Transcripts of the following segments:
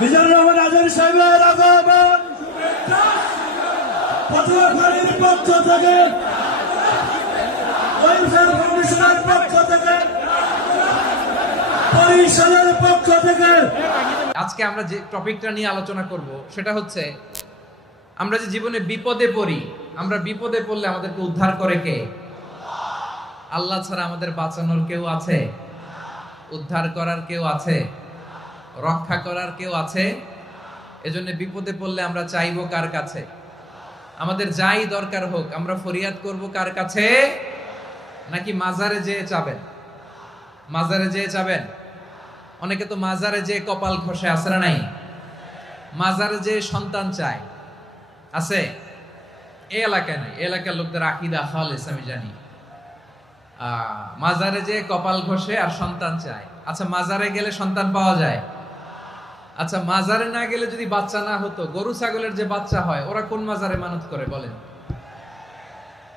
মিজানুর রহমান আজারি সাহেবের আগমন পটুয়াখালীর পক্ষ থেকে ফাউন্ডেশনের পক্ষ থেকে পরিষদের পক্ষ থেকে আজকে আমরা যে টপিকটা নিয়ে আলোচনা করব সেটা হচ্ছে আমরা যে জীবনে বিপদে পড়ি, আমরা বিপদে পড়লে আমাদেরকে উদ্ধার করে কে? আল্লাহ ছাড়া আমাদের বাঁচানোর কেউ আছে? উদ্ধার করার কেউ আছে? রক্ষা করার কেউ আছে? এজন্য বিপদে পড়লে আমরা চাইবো কার কাছে? আমাদের যাই দরকার হোক আমরা ফরিয়াদ করব কার কাছে? নাকি মাজারে যেয়ে চাবেন? মাজারে যেয়ে চাবেন? অনেকে তো মাজারে যেয়ে কপাল ঘষে, আছে না নাই? মাজারে যেয়ে সন্তান চায়, আছে? এই এলাকায় নাই, এই এলাকার লোকদের আকীদা খালেস আমি জানি। মাজারে যেয়ে কপাল ঘষে আর সন্তান চায়। আচ্ছা, মাজারে গেলে সন্তান পাওয়া যায়? আচ্ছা, মাজারে না গেলে যদি বাচ্চা না হতো, গরু ছাগলের যে বাচ্চা হয় ওরা কোন মাজারে মানত করে বলেন?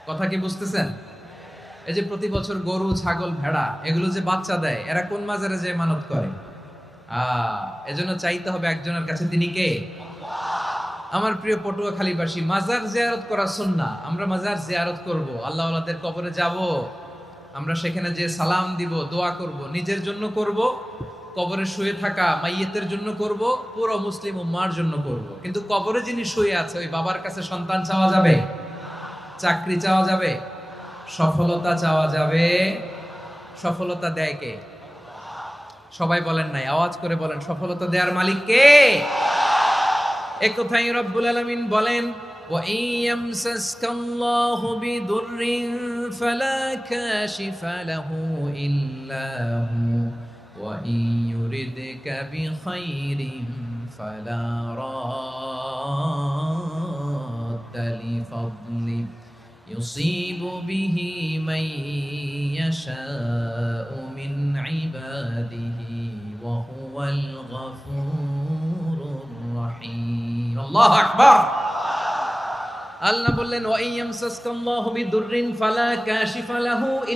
কথা কি বুঝতেছেন? এই যে প্রতি বছর গরু ছাগল ভেড়া এগুলো যে বাচ্চা দেয়, এরা কোন মাজারে যে মানত করে? এজন্য চাইতে হবে একজনের কাছে, তিনি কে? আমার প্রিয় পটুয়াখালীবাসী, মাজার জিয়ারত করা সুন্নাহ। আমরা মাজার জিয়ারত করব, আল্লাহ ওয়ালাদের কবরে যাব, আমরা সেখানে যে সালাম দিব, দোয়া করব, নিজের জন্য করব, কবরে শুয়ে থাকা মাইয়েতের জন্য করব, পুরো মুসলিম উম্মার জন্য করব। কিন্তু কবরে যিনি শুয়ে আছে ওই বাবার কাছে সন্তান চাওয়া যাবে? চাকরি চাওয়া যাবে? সফলতা চাওয়া যাবে? সফলতা দেয় কে? সবাই বলেন নাই, আওয়াজ করে বলেন, সফলতা দেওয়ার মালিক কে? এক কথাই রব্বুল আলামিন বলেন, ওয়া ইয়ামসাসকাল্লাহু বিদুররিন ফালা কাশিফা লাহু ইল্লা হু ওয়া ইয়ুরিদকা বিখাইরিন ফালা রাদ্দা লিফাদলি ইউসিবু বিহি মান ইয়াশাউ মিন ইবাদিহি ওয়া হুয়াল গফুরুর রহিম। আল্লাহু আকবার। আল্লাহ বললেন ওয়া ইয়ামসাসকাল্লাহু বিদুররিন ফালা কাশিফা লাহু